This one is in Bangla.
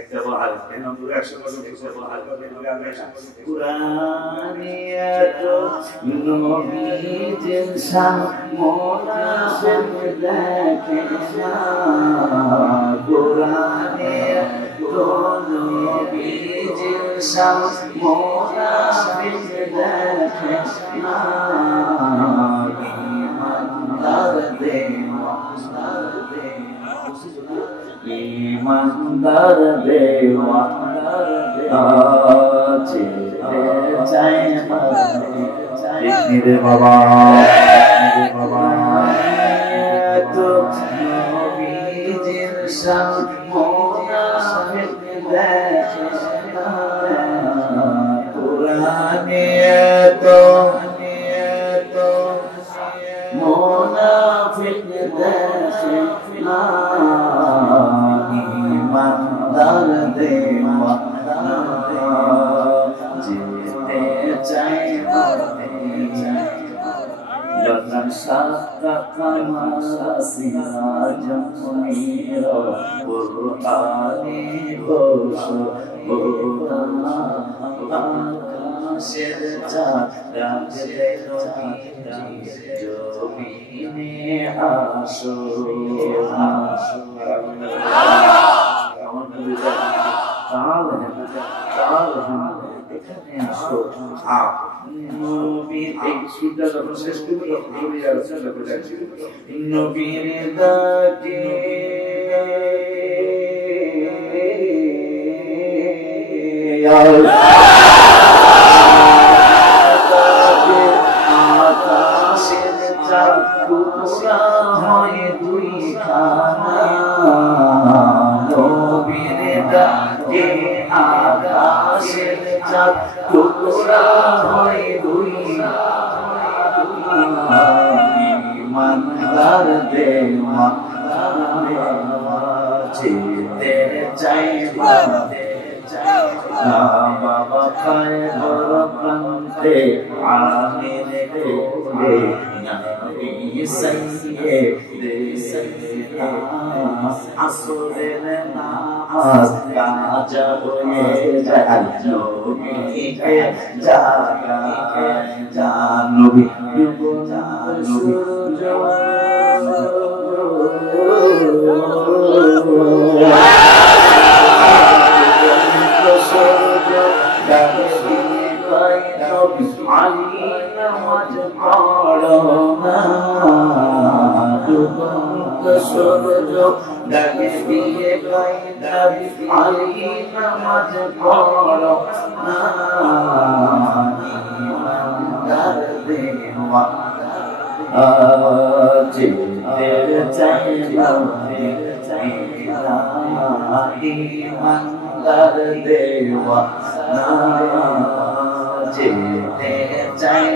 একটা বহাল কেন 100 বছর একটা বহাল কুরআনিয়াত নবীজির সামনাফিক দেখে না কুরআনিয়াত নবীজির সামনাফিক দেখে না ইমানদার দেওয়া আছে চাই রে বাবা তো নবীজির সামনাফিক দেখে না কুরআনে তো মুনাফিক দেখে না ইমানদার দেওয়া যেতে চাই লতন সাকামাসিরা জমনিরো কুরআনে ঘোষ আকাশের চাঁদ রাখতে জমিনে আসো নবীর ডাকে আকাশের চাঁদ টুকরা হয় দুই খানা নবীর ডাকে আকাশের চাঁদ টুকরা হয় দুই ইমানদার দেওয়া যেতে চাই বাবা খায় বড় প্রান্তে আমির কোলে নবী সাইয়্যিদ আসরের নামাজ কাজা হয়ে যায় নবীকে জাগা নবী ডাকে দিয়ে নবী আলী নামাজ পড়ো না ইমানদার দেওয়া যেতে চাই ইমানদার দেওয়া না যেতে চাই